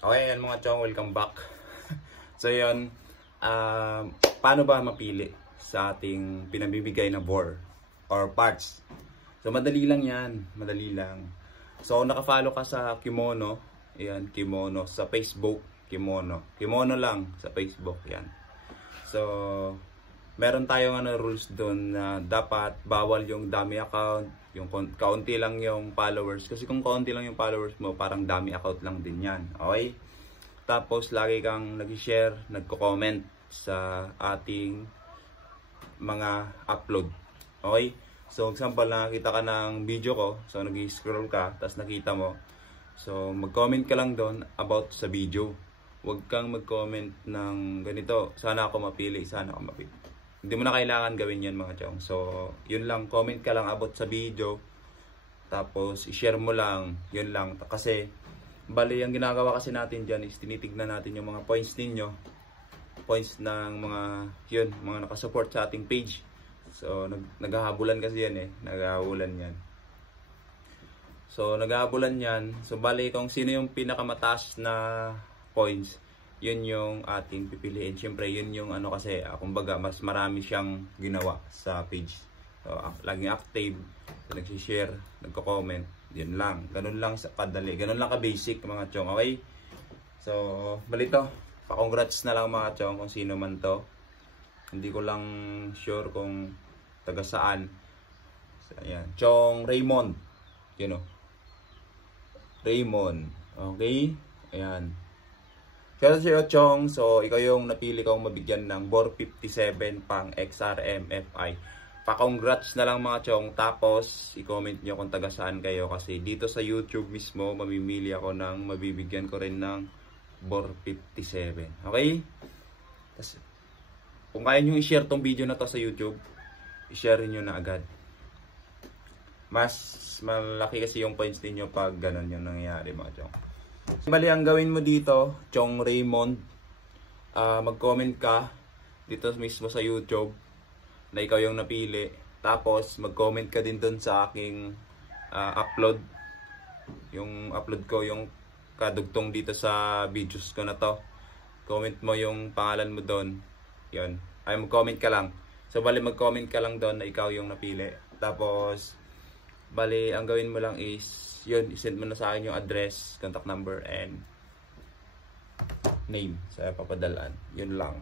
Okay, yan mga chong, welcome back. So yun, paano ba mapili sa ating pinabibigay na bore or parts? So madali lang yan, madali lang. So nakafollow ka sa Kimono, yan, Kimono sa Facebook, Kimono lang sa Facebook, yan. So meron tayong rules doon na dapat bawal yung dami account, yung kaunti lang yung followers. Kasi kung kaunti lang yung followers mo, parang dami account lang din yan. Okay? Tapos lagi kang nag-share, nagko-comment sa ating mga upload. Okay? So example, nakita ka ng video ko, so nag-scroll ka, tapos nakita mo. So mag-comment ka lang doon about sa video. Huwag kang mag-comment ng ganito, sana ako mapili, sana ako mapili. Hindi mo na kailangan gawin yan mga chong. So, yun lang. Comment ka lang about sa video. Tapos, i-share mo lang. Yun lang. Kasi, bali, ang ginagawa kasi natin dyan is tinitignan natin yung mga points ninyo. Points ng mga, yun, mga nakasupport sa ating page. So, naghahabulan kasi yan eh. Naghahabulan yan. So, naghahabulan yan. So, bali, kung sino yung pinakamataas na points, yun yung ating pipiliin. Siyempre, yun yung kasi, kumbaga, mas marami siyang ginawa sa page. So, laging active, so, nagsishare, nagko-comment, yun lang. Ganun lang sa kadali. Ganun lang ka-basic mga chong, okay? So, balito, pa-congrats na lang mga chong kung sino man to. Hindi ko lang sure kung taga saan. So, ayan. Chong Raymond. You know. Raymond. Okay? Ayan. Shoutout sa iyo, Chong. So, ikaw yung napili kong mabigyan ng Bore 57 pang XRM-FI. Pa-congrats na lang mga Chong. Tapos, i-comment nyo kung taga saan kayo. Kasi dito sa YouTube mismo, mamimili ako ng mabibigyan ko rin ng Bore 57. Okay? Tapos, kung kaya nyo i-share tong video na to sa YouTube, i-share nyo na agad. Mas malaki kasi yung points ninyo pag ganun yung nangyayari mga Chong. Bali, ang gawin mo dito, Chong Raymond, mag-comment ka dito mismo sa YouTube na ikaw yung napili. Tapos, mag-comment ka din doon sa aking upload. Yung upload ko, yung kadugtong dito sa videos ko na to. Comment mo yung pangalan mo doon. Yun. Ay, mag-comment ka lang. So, bali, mag-comment ka lang doon na ikaw yung napili. Tapos, bali, ang gawin mo lang is yun, isend mo na sa akin yung address, contact number, and name sa papadalaan. Yun lang.